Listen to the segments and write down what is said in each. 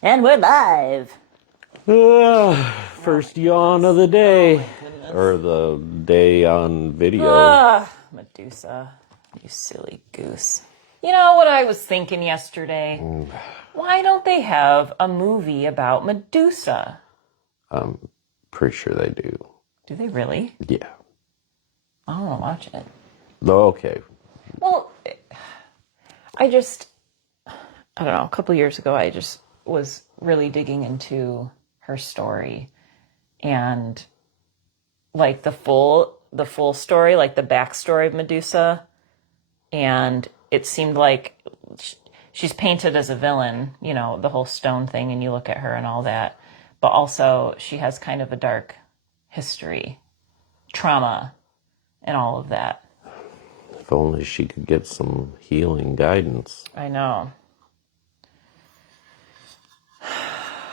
And we're live. First yawn of the day. Oh my goodness. Or the day on video. Medusa, you silly goose. You know what I was thinking yesterday? Why don't they have a movie about Medusa? Pretty sure they do. Do they really? Yeah. I want to watch it. Okay. Well, I don't know, a couple years ago, I just was really digging into her story and like the full story, like the backstory of Medusa. And it seemed like she's painted as a villain, you know, the whole stone thing, and you look at her and all that. But also she has kind of a dark history, trauma, and all of that. If only she could get some healing guidance. I know.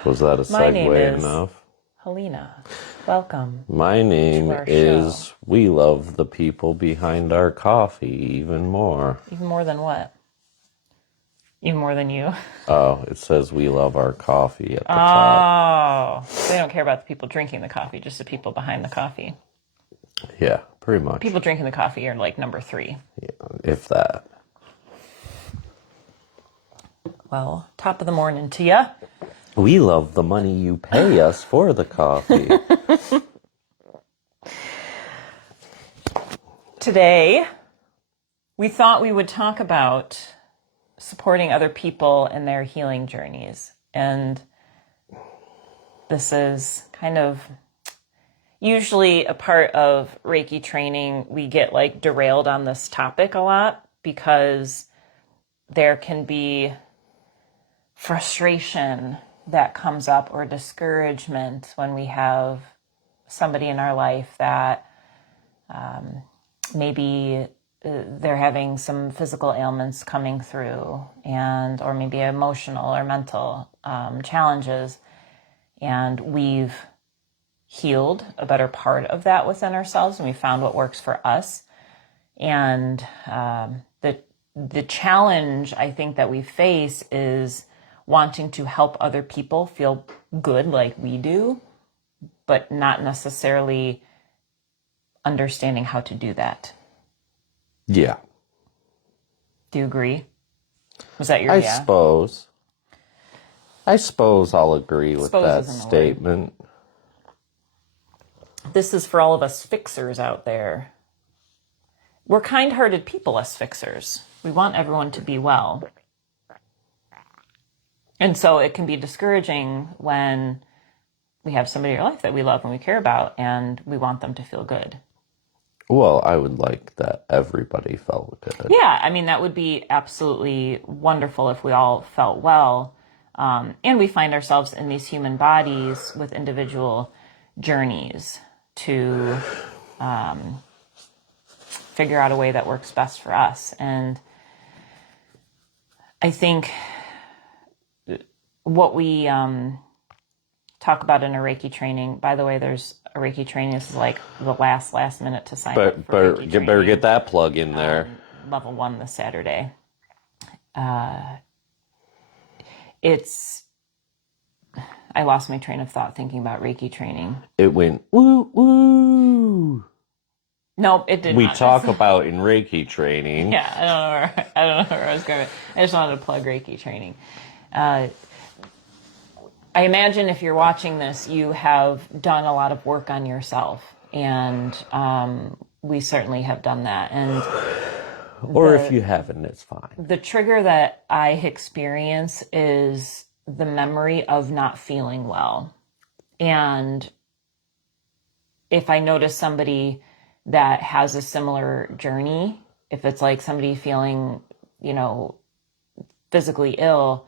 Was that a My name segue is enough? Helena. Welcome. My name our is show. We Love the People Behind Our Coffee even more. Even more than what? Even more than you? Oh, it says We Love Our Coffee at the top. Oh. They don't care about the people drinking the coffee, just the people behind the coffee. Yeah, pretty much. People drinking the coffee are like number 3. Yeah, if that. Well, top of the morning to ya. We love the money you pay us for the coffee. Today, we thought we would talk about supporting other people in their healing journeys. And this is kind of usually a part of Reiki training. We get like derailed on this topic a lot because there can be frustration that comes up or discouragement when we have somebody in our life that maybe they're having some physical ailments coming through, and or maybe emotional or mental challenges, and we've healed a better part of that within ourselves, and we found what works for us. And the challenge I think that we face is wanting to help other people feel good like we do, but not necessarily understanding how to do that. Yeah. Do you agree? Was that your I yeah? suppose I'll agree with that isn't a word. statement. This is for all of us fixers out there. We're kind-hearted people, us fixers. We want everyone to be well. And so it can be discouraging when we have somebody in our life that we love and we care about, and we want them to feel good. Well, I would like that everybody felt good. Yeah, I mean, that would be absolutely wonderful if we all felt well. And we find ourselves in these human bodies with individual journeys to figure out a way that works best for us. And I think what we talk about in a Reiki training, by the way, there's a Reiki training. This is like the last minute to sign up for Reiki training. Better get that plug in there. Level 1 this Saturday. I lost my train of thought thinking about Reiki training. It went woo woo. Nope, it didn't. We talk about in Reiki training. Yeah, I don't know where I was going. I just wanted to plug Reiki training. I imagine if you're watching this, you have done a lot of work on yourself, and we certainly have done that. And or if you haven't, it's fine. The trigger that I experience is the memory of not feeling well. And if I notice somebody that has a similar journey, if it's like somebody feeling, you know, physically ill,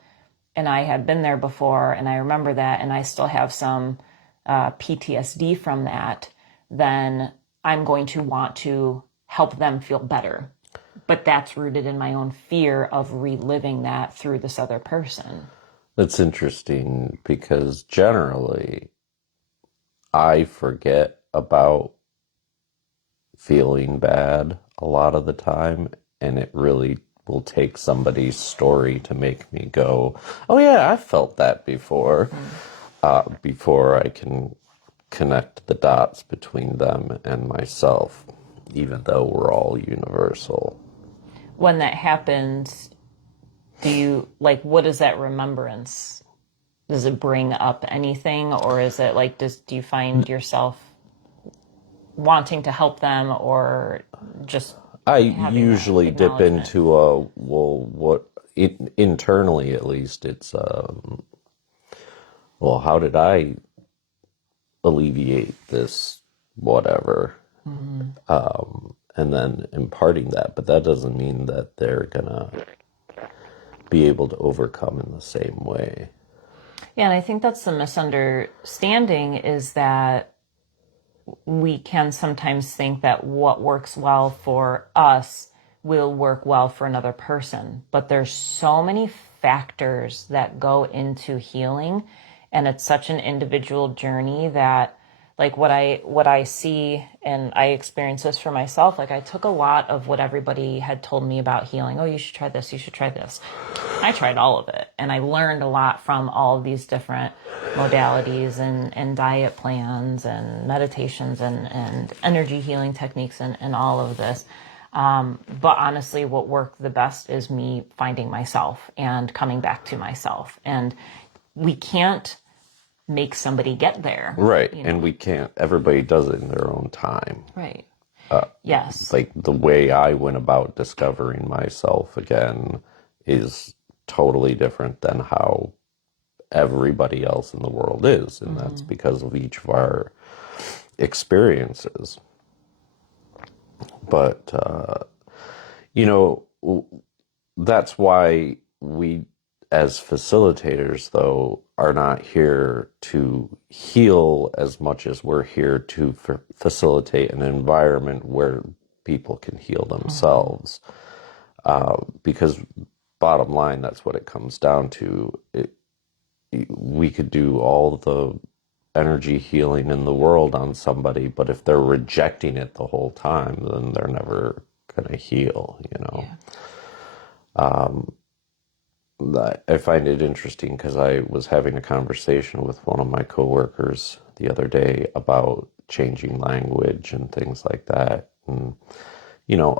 and I had been there before, and I remember that, and I still have some PTSD from that, then I'm going to want to help them feel better. But that's rooted in my own fear of reliving that through this other person. That's interesting because generally I forget about feeling bad a lot of the time, and it really will take somebody's story to make me go, oh yeah, I've felt that before, before I can connect the dots between them and myself, even though we're all universal. When that happens, do you, like, what is that remembrance? Does it bring up anything, or is it like, do you find yourself wanting to help them, or just I having that usually dip acknowledgement? into internally at least, it's, well, how did I alleviate this, whatever? And then imparting that, but that doesn't mean that they're gonna be able to overcome in the same way. Yeah, and I think that's the misunderstanding, is that we can sometimes think that what works well for us will work well for another person. But there's so many factors that go into healing, and it's such an individual journey that, like, what I see, and I experience this for myself, like I took a lot of what everybody had told me about healing. Oh, you should try this, you should try this. I tried all of it, and I learned a lot from all of these different modalities and diet plans and meditations and energy healing techniques and all of this. But honestly, what worked the best is me finding myself and coming back to myself. And we can't make somebody get there. Right. And we can't, everybody does it in their own time. Right. Yes. Like the way I went about discovering myself again is totally different than how everybody else in the world is. And that's because of each of our experiences. But, that's why we, as facilitators, though, are not here to heal as much as we're here to facilitate an environment where people can heal themselves. Because bottom line, that's what it comes down to. We could do all the energy healing in the world on somebody, but if they're rejecting it the whole time, then they're never going to heal, Yeah. I find it interesting because I was having a conversation with one of my coworkers the other day about changing language and things like that. And,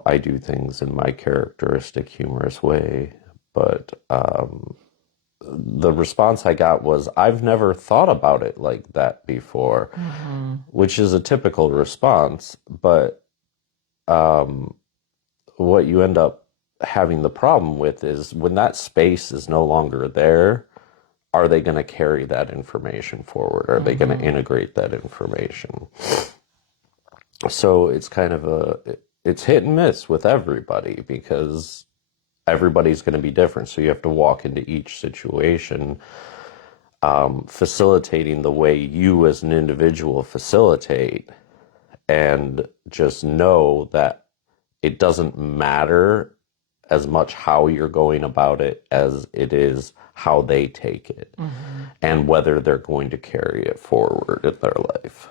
I do things in my characteristic humorous way, but the response I got was, I've never thought about it like that before, which is a typical response. But what you end up having the problem with is when that space is no longer there, are they going to carry that information forward? Are they going to integrate that information? So it's kind of it's hit and miss with everybody because everybody's going to be different. So you have to walk into each situation, facilitating the way you as an individual facilitate, and just know that it doesn't matter as much how you're going about it as it is how they take it and whether they're going to carry it forward in their life.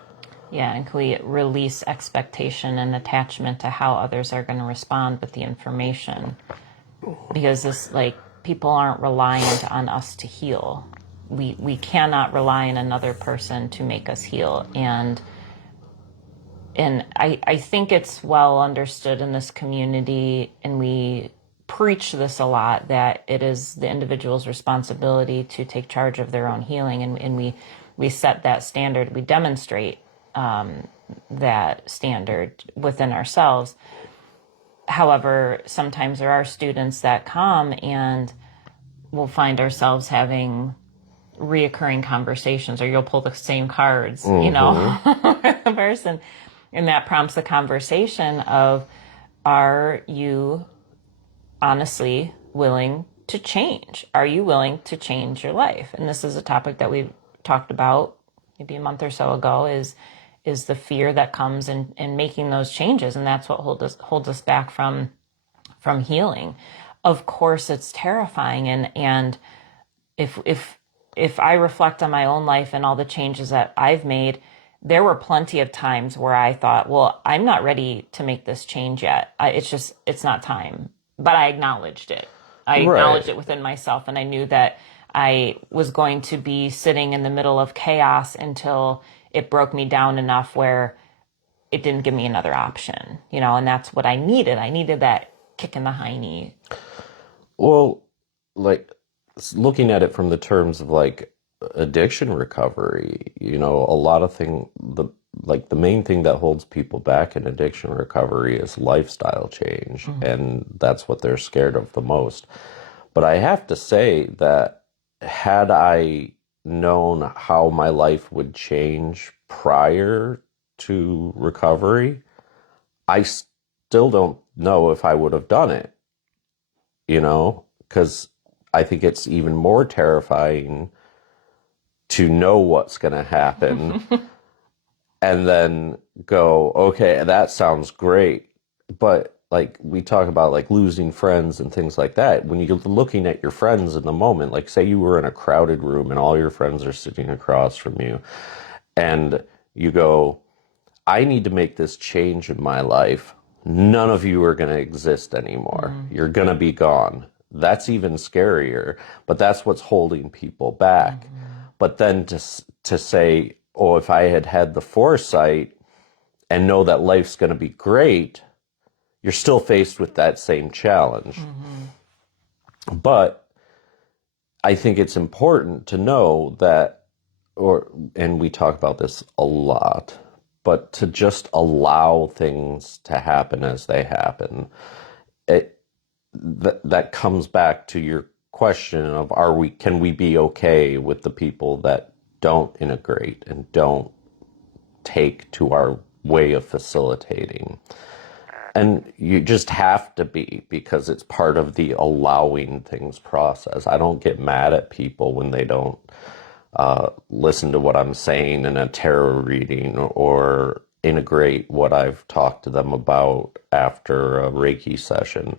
Yeah, and can we release expectation and attachment to how others are going to respond with the information? Because this, like, people aren't reliant on us to heal. We cannot rely on another person to make us heal. And I think it's well understood in this community, and we preach this a lot, that it is the individual's responsibility to take charge of their own healing, and we set that standard, we demonstrate that standard within ourselves. However, sometimes there are students that come and we'll find ourselves having reoccurring conversations, or you'll pull the same cards, with a person, and that prompts the conversation of, are you honestly willing to change? Are you willing to change your life? And this is a topic that we've talked about maybe a month or so ago, is the fear that comes in making those changes. And that's what holds us back from healing. Of course, it's terrifying. And if I reflect on my own life and all the changes that I've made, there were plenty of times where I thought, well, I'm not ready to make this change yet. It's not time. but I acknowledged it. I acknowledged it Right. within myself, and I knew that I was going to be sitting in the middle of chaos until it broke me down enough where it didn't give me another option, and that's what I needed. I needed that kick in the hiney. Well, like looking at it from the terms of like addiction recovery, a lot of the main thing that holds people back in addiction recovery is lifestyle change, Mm. and that's what they're scared of the most. But I have to say that had I known how my life would change prior to recovery, I still don't know if I would have done it, because I think it's even more terrifying to know what's going to happen and then go, okay, that sounds great. But like we talk about like losing friends and things like that, when you're looking at your friends in the moment, like say you were in a crowded room and all your friends are sitting across from you, and you go, I need to make this change in my life. None of you are going to exist anymore. Mm. You're going to be gone. That's even scarier, but that's what's holding people back. Mm-hmm. But then to say, oh, if I had had the foresight and know that life's going to be great, you're still faced with that same challenge. Mm-hmm. But I think it's important to know that, and we talk about this a lot, but to just allow things to happen as they happen. It that comes back to your question of can we be okay with the people that don't integrate and don't take to our way of facilitating. And you just have to be, because it's part of the allowing things process. I don't get mad at people when they don't listen to what I'm saying in a tarot reading or integrate what I've talked to them about after a Reiki session.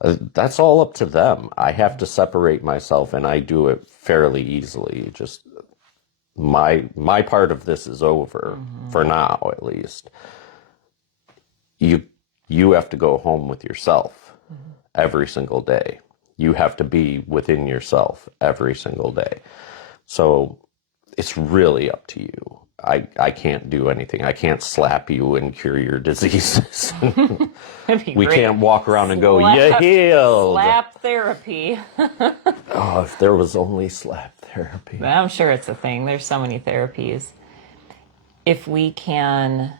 That's all up to them. I have to separate myself, and I do it fairly easily. Just my part of this is over Mm-hmm. for now, at least. You you have to go home with yourself Mm-hmm. every single day. You have to be within yourself every single day. So it's really up to you. I can't do anything. I can't slap you and cure your diseases. That'd be We great. can't walk around and go, you Slap, healed. slap therapy. Oh, if there was only slap therapy. I'm sure it's a thing. There's so many therapies. If we can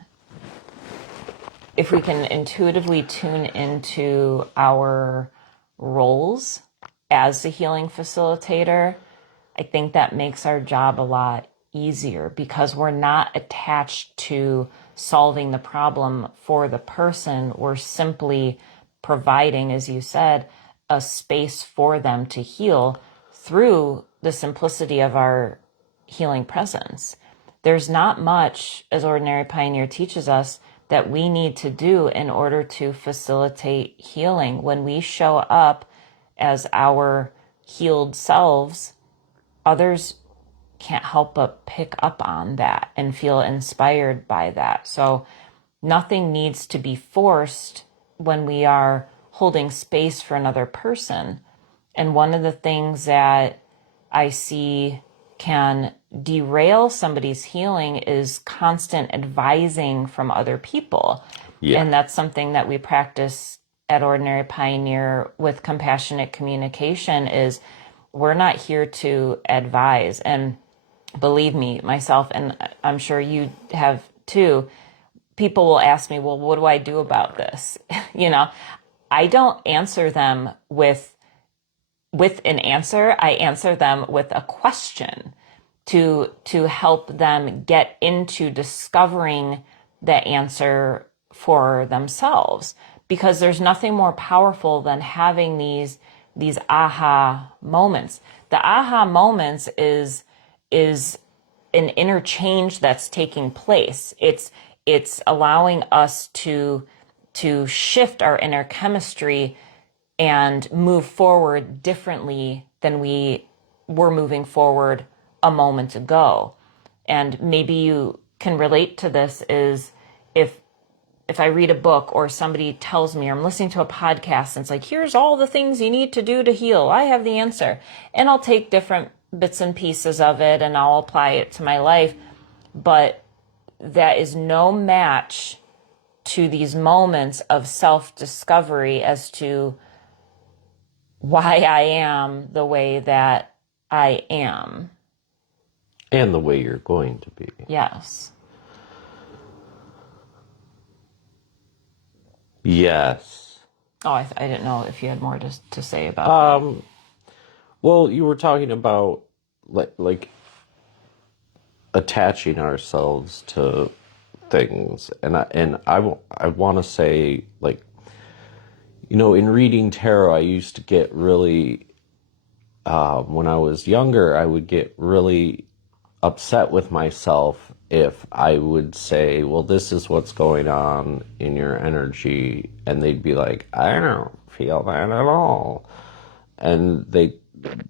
intuitively tune into our roles as the healing facilitator, I think that makes our job a lot easier because we're not attached to solving the problem for the person. We're simply providing, as you said, a space for them to heal through the simplicity of our healing presence. There's not much, as Ordinary Pioneer teaches us, that we need to do in order to facilitate healing. When we show up as our healed selves, others can't help but pick up on that and feel inspired by that. So nothing needs to be forced when we are holding space for another person. And one of the things that I see can derail somebody's healing is constant advising from other people. Yeah. And that's something that we practice at Ordinary Pioneer with compassionate communication is we're not here to advise. And believe me, myself, and I'm sure you have too, people will ask me, well, what do I do about this? I don't answer them with an answer. I answer them with a question to help them get into discovering the answer for themselves, because there's nothing more powerful than having these aha moments. The aha moments is an interchange that's taking place. It's allowing us to shift our inner chemistry and move forward differently than we were moving forward a moment ago. And maybe you can relate to this is if if I read a book or somebody tells me, or I'm listening to a podcast and it's like, here's all the things you need to do to heal. I have the answer. And I'll take different bits and pieces of it and I'll apply it to my life. But that is no match to these moments of self-discovery as to why I am the way that I am. And the way you're going to be. Yes. Yes. Oh, I didn't know if you had more to say about that. Well, you were talking about like attaching ourselves to things, and I want to say, like, you know, in reading tarot, I used to get really when I was younger, I would get really upset with myself if I would say, well, this is what's going on in your energy, and they'd be like, I don't feel that at all, and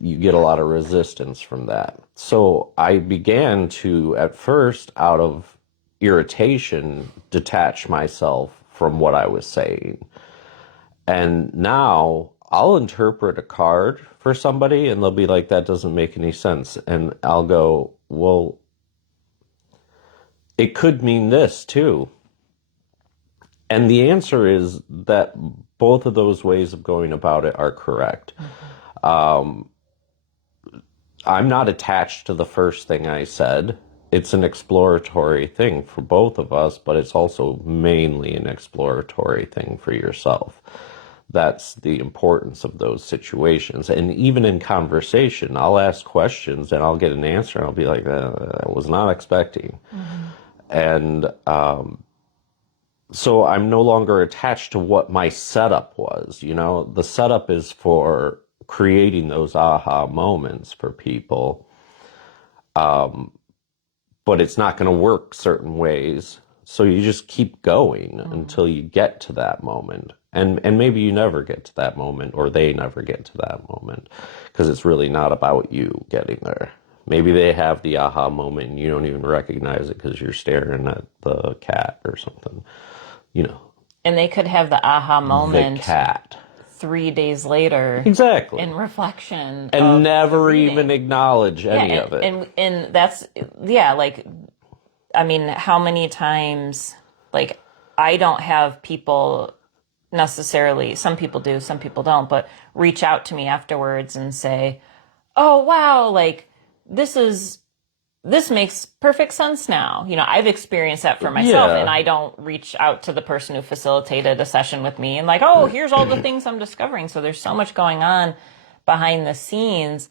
you get a lot of resistance from that. So I began to, at first, out of irritation, detach myself from what I was saying. And now I'll interpret a card for somebody and they'll be like, that doesn't make any sense. And I'll go, well, it could mean this too. And the answer is that both of those ways of going about it are correct. I'm not attached to the first thing I said. It's an exploratory thing for both of us, but it's also mainly an exploratory thing for yourself. That's the importance of those situations. And even in conversation, I'll ask questions and I'll get an answer and I'll be like, I was not expecting. And so I'm no longer attached to what my setup was. You know, the setup is for creating those aha moments for people. But it's not going to work certain ways. So you just keep going until you get to that moment. And maybe you never get to that moment, or they never get to that moment, because it's really not about you getting there. Maybe they have the aha moment and you don't even recognize it because you're staring at the cat or something, you know. And they could have the aha The moment cat. 3 days later. Exactly. In reflection. And never even acknowledge any of it. And that's, like, I mean, how many times, like, I don't have people necessarily, some people do, some people don't, but reach out to me afterwards and say, oh, wow, like, this makes perfect sense now. You know, I've experienced that for myself, and I don't reach out to the person who facilitated a session with me and like, oh, here's all the things I'm discovering. So there's so much going on behind the scenes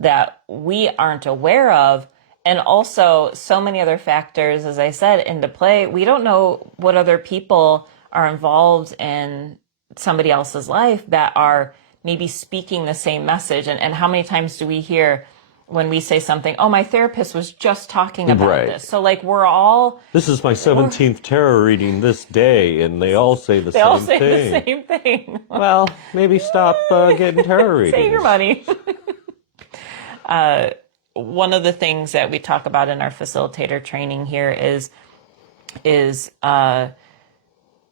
that we aren't aware of. And also so many other factors, as I said, into play. We don't know what other people are involved in somebody else's life that are maybe speaking the same message. And how many times do we hear when we say something, oh, my therapist was just talking about this. So, like, we're all... This is my 17th tarot reading this day, and they all say the same thing. They all say the same thing. Well, maybe stop getting tarot readings. Save your money. One of the things that we talk about in our facilitator training here is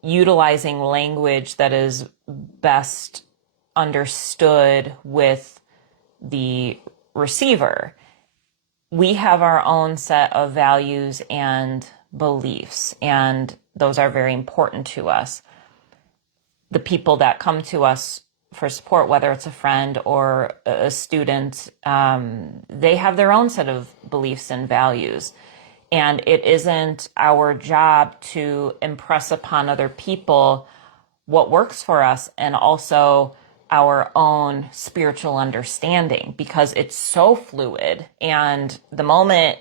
utilizing language that is best understood with the receiver. We have our own set of values and beliefs, and those are very important to us. The people that come to us for support, whether it's a friend or a student, they have their own set of beliefs and values. And it isn't our job to impress upon other people what works for us, and also our own spiritual understanding, because it's so fluid. And the moment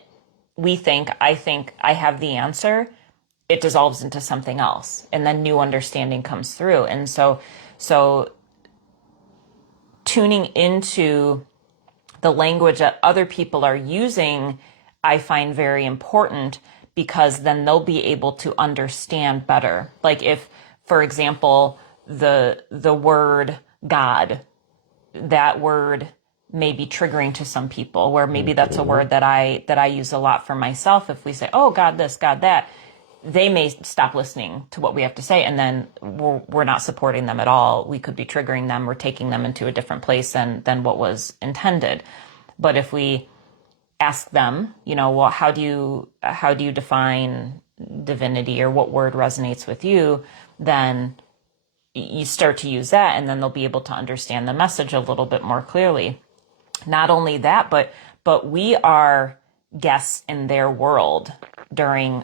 I think I have the answer, it dissolves into something else, and then new understanding comes through. And so tuning into the language that other people are using, I find very important, because then they'll be able to understand better. Like, if, for example, the word God, that word may be triggering to some people, where maybe that's a word that I use a lot for myself. If we say, oh, God this, God that, they may stop listening to what we have to say, and then we're not supporting them at all. We could be triggering them or taking them into a different place than what was intended. But if we ask them, well, how do you define divinity, or what word resonates with you, then you start to use that, and then they'll be able to understand the message a little bit more clearly. Not only that, but we are guests in their world during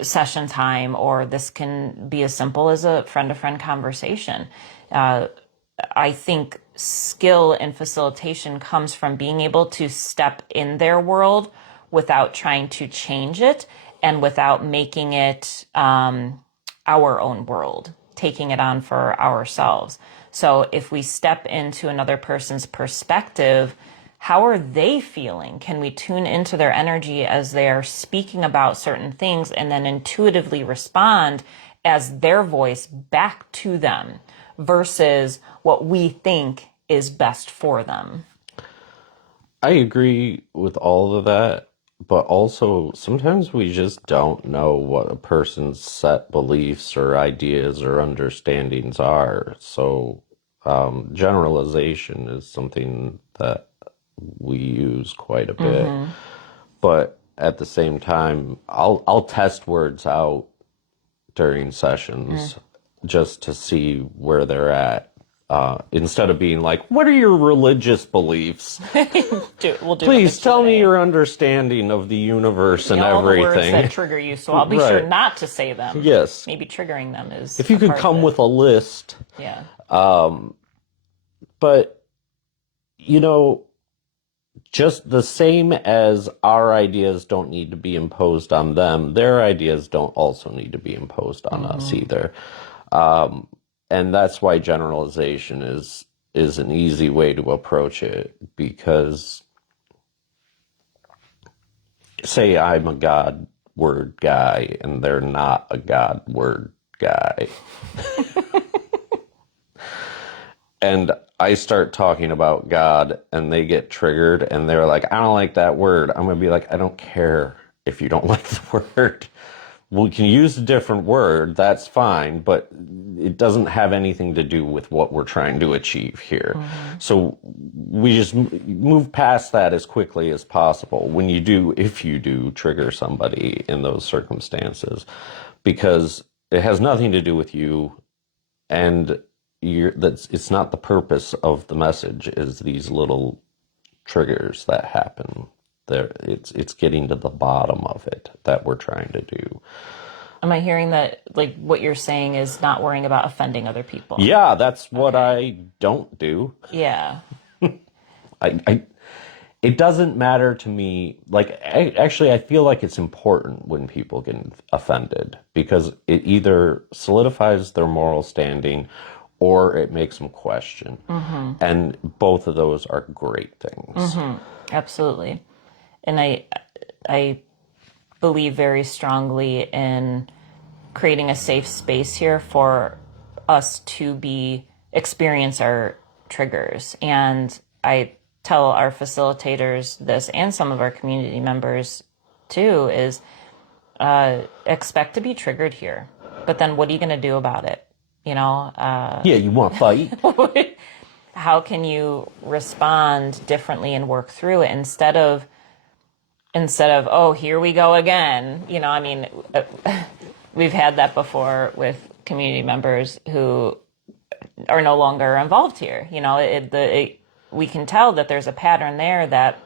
session time, or this can be as simple as a friend-to-friend conversation. I think skill in facilitation comes from being able to step in their world without trying to change it, and without making it our own world, taking it on for ourselves. So if we step into another person's perspective, how are they feeling? Can we tune into their energy as they are speaking about certain things, and then intuitively respond as their voice back to them versus what we think is best for them? I agree with all of that, but also sometimes we just don't know what a person's set beliefs or ideas or understandings are. So generalization is something that we use quite a bit. But at the same time, I'll test words out during sessions just to see where they're at. Instead of being like, what are your religious beliefs? We'll do Please tell me your understanding of the universe and all everything. The words that trigger you, so I'll be sure not to say them. Yes. Maybe triggering them is. If you could come with a list. Yeah. But, just the same as our ideas don't need to be imposed on them, their ideas don't also need to be imposed on us either. And that's why generalization is an easy way to approach it, because say I'm a God word guy and they're not a God word guy. And I start talking about God and they get triggered and they're like, I don't like that word. I'm going to be like, I don't care if you don't like the word. We can use a different word, that's fine, but it doesn't have anything to do with what we're trying to achieve here. So we just move past that as quickly as possible if you do trigger somebody in those circumstances, because it has nothing to do with you, and it's not the purpose of the message, is these little triggers that happen. It's getting to the bottom of it that we're trying to do. Am I hearing that, like, what you're saying is not worrying about offending other people? Yeah, that's what I don't do. Yeah. It doesn't matter to me. Like, I feel like it's important when people get offended, because it either solidifies their moral standing or it makes them question. And both of those are great things. Absolutely. And I believe very strongly in creating a safe space here for us to experience our triggers. And I tell our facilitators this, and some of our community members too, is expect to be triggered here. But then what are you going to do about it? Yeah, you want to fight? How can you respond differently and work through it instead of, oh, here we go again? We've had that before with community members who are no longer involved here. We can tell that there's a pattern there that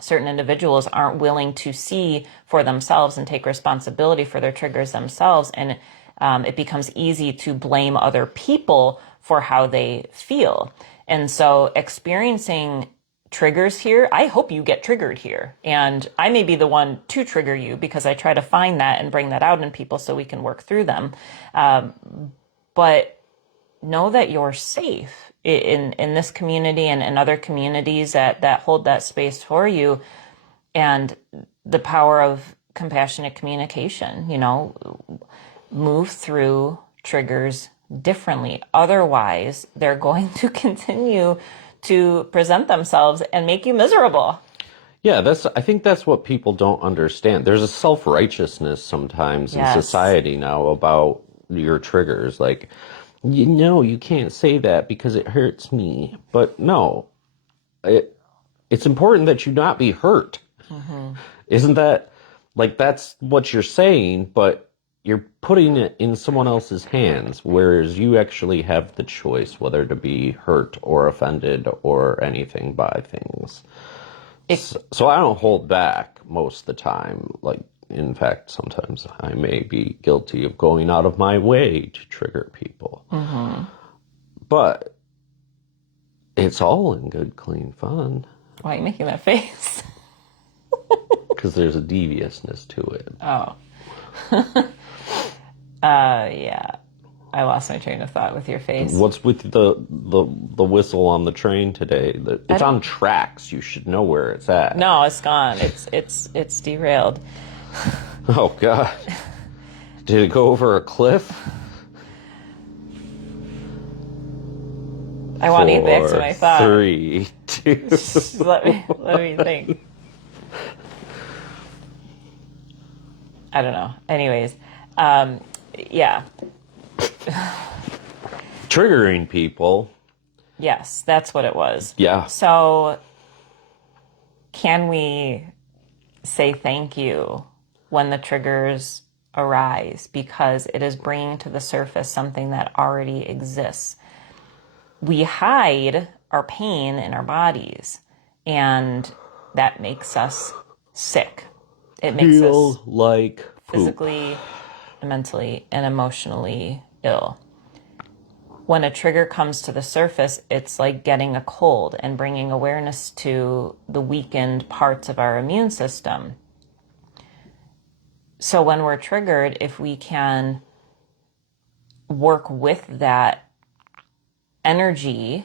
certain individuals aren't willing to see for themselves and take responsibility for their triggers themselves. And it becomes easy to blame other people for how they feel. And so experiencing triggers here, I hope you get triggered here. And I may be the one to trigger you, because I try to find that and bring that out in people so we can work through them. But know that you're safe in this community and in other communities that hold that space for you, and the power of compassionate communication. Move through triggers differently. Otherwise, they're going to continue to present themselves and make you miserable. Yeah, I think that's what people don't understand. There's a self-righteousness sometimes in Yes. society now about your triggers. Like, you know, you can't say that because it hurts me. But no, it's important that you not be hurt. Mm-hmm. Isn't that like that's what you're saying, but you're putting it in someone else's hands, whereas you actually have the choice whether to be hurt or offended or anything by things. It, So I don't hold back most of the time. Like, in fact, sometimes I may be guilty of going out of my way to trigger people. mm-hmm. But it's all in good, clean fun Why are you making that face? because there's a deviousness to it. Oh. Yeah. I lost my train of thought with your face. What's with the whistle on the train today? I It's don't. on tracks. You should know where it's at. No, it's gone. It's derailed. Oh God. Did it go over a cliff? I want to get back to 4, my thought. 3, 2. Let me think. I don't know. Anyways, yeah. Triggering people. Yes, that's what it was. Yeah. So, can we say thank you when the triggers arise because it is bringing to the surface something that already exists? We hide our pain in our bodies, and that makes us sick. It makes us Feel like poop. physically, mentally, and emotionally ill. When a trigger comes to the surface, it's like getting a cold and bringing awareness to the weakened parts of our immune system. So when we're triggered, if we can work with that energy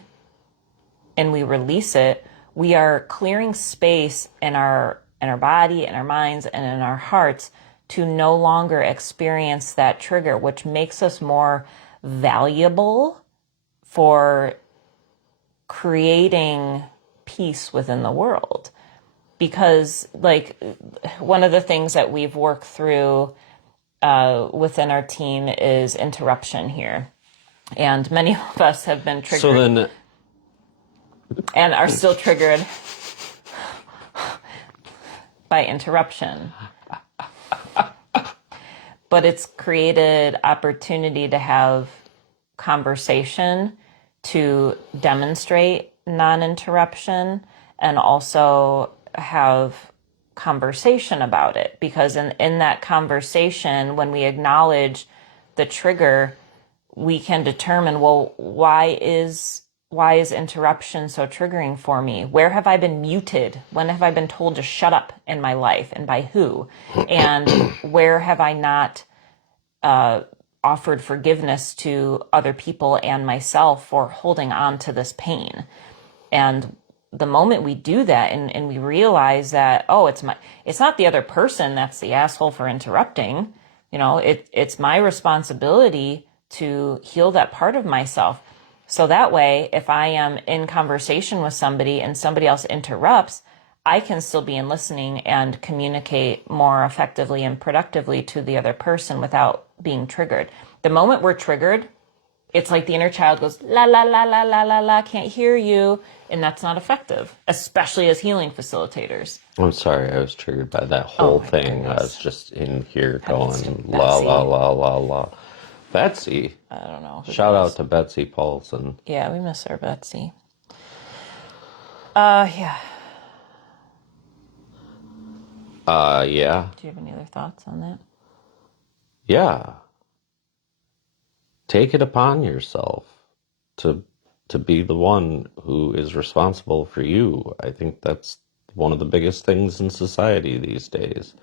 and we release it, we are clearing space in our body, in our minds, and in our hearts to no longer experience that trigger, which makes us more valuable for creating peace within the world. Because, like, one of the things that we've worked through within our team is interruption here. And many of us have been So triggered then, and are still triggered by interruption. But it's created opportunity to have conversation, to demonstrate non-interruption, and also have conversation about it. Because in that conversation, when we acknowledge the trigger, we can determine, well, why is interruption so triggering for me? Where have I been muted? When have I been told to shut up in my life, and by who? And where have I not offered forgiveness to other people and myself for holding on to this pain? And the moment we do that and we realize that, oh, it's not the other person that's the asshole for interrupting, it's my responsibility to heal that part of myself. So that way, if I am in conversation with somebody and somebody else interrupts, I can still be in listening and communicate more effectively and productively to the other person without being triggered. The moment we're triggered, it's like the inner child goes, la, la, la, la, la, la, la, can't hear you. And that's not effective, especially as healing facilitators. I'm sorry, I was triggered by that Oh whole my thing. I was goodness. just in here Heavens to going la la Betsy. la la la. Betsy. I don't know who Shout that out is. to Betsy Paulson. Yeah, we miss her, Betsy. Yeah. Yeah. Do you have any other thoughts on that? Yeah. Take it upon yourself to to be the one who is responsible for you. I think that's one of the biggest things in society these days.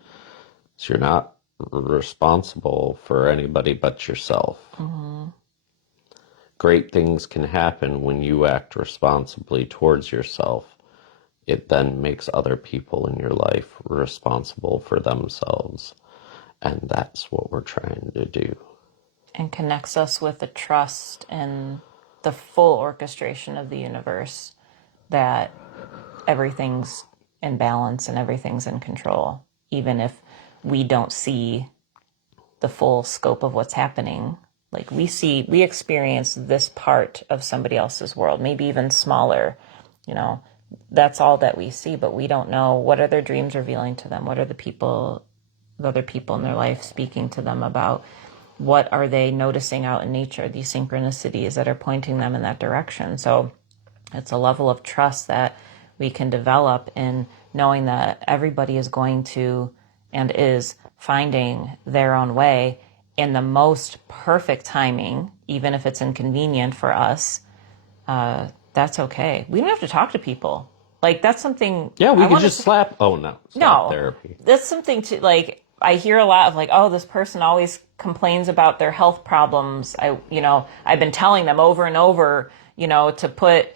So you're not responsible for anybody but yourself. Mm-hmm. Great things can happen when you act responsibly towards yourself. It then makes other people in your life responsible for themselves. And that's what we're trying to do. And connects us with the trust and the full orchestration of the universe that everything's in balance and everything's in control, even if we don't see the full scope of what's happening. Like we experience this part of somebody else's world, maybe even smaller, you know, that's all that we see, but we don't know what are their dreams revealing to them. What are the other people in their life speaking to them about? What are they noticing out in nature? These synchronicities that are pointing them in that direction. So it's a level of trust that we can develop in knowing that everybody is going to and is finding their own way in the most perfect timing, even if it's inconvenient for us. That's okay. We don't have to talk to people. Like, that's something. Yeah, we can just slap. Oh, no. It's not therapy. That's something to, like, I hear a lot of, like, oh, this person always complains about their health problems. I've been telling them over and over, to put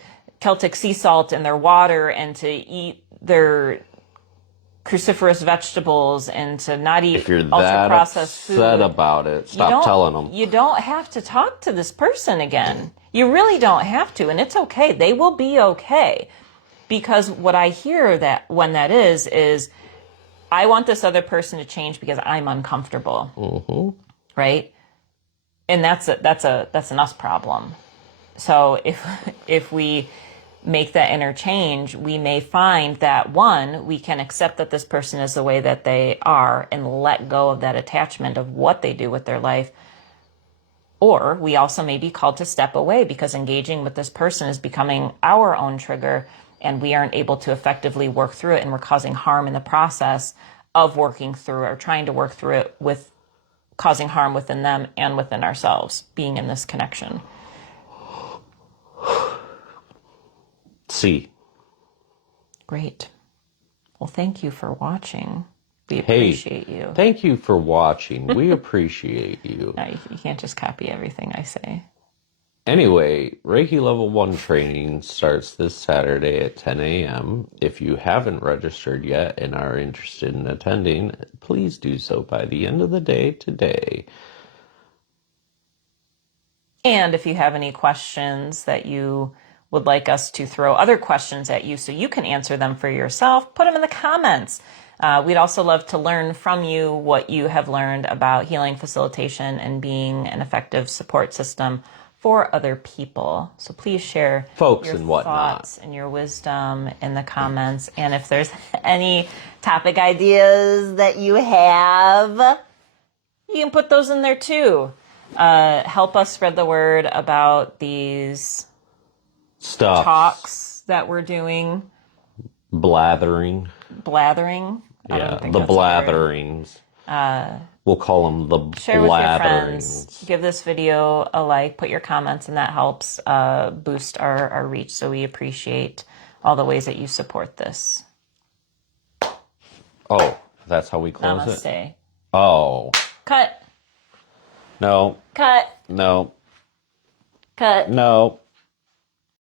Celtic sea salt in their water and to eat their cruciferous vegetables and to not eat if you're that ultra-processed upset food. About it, stop telling them. You don't have to talk to this person again. You really don't have to, and it's okay. They will be okay. Because what I hear that when that is I want this other person to change because I'm uncomfortable. Mm-hmm. Right? And that's an us problem. So if we make that interchange, we may find that, one, we can accept that this person is the way that they are and let go of that attachment of what they do with their life. Or we also may be called to step away because engaging with this person is becoming our own trigger and we aren't able to effectively work through it, and we're causing harm in the process of working through it or trying to work through it, with causing harm within them and within ourselves, being in this connection. See. Great. Well, thank you for watching. We appreciate you. Thank you for watching. We appreciate you. No, you can't just copy everything I say. Anyway, Reiki Level 1 training starts this Saturday at 10 a.m. If you haven't registered yet and are interested in attending, please do so by the end of the day today. And if you have any questions that you would like us to throw other questions at you so you can answer them for yourself, put them in the comments. We'd also love to learn from you what you have learned about healing facilitation and being an effective support system for other people. So please share Folks your and whatnot. thoughts and your wisdom in the comments. And if there's any topic ideas that you have, you can put those in there too. Help us spread the word about these stuff talks that we're doing. Blathering. Yeah, the blatherings. We'll call them the share with your blatherings. friends. Give this video a like. Put your comments, and that helps boost our reach. So we appreciate all the ways that you support this. Oh, that's how we close Namaste. it? Oh. Cut. No. Cut. No. Cut. No.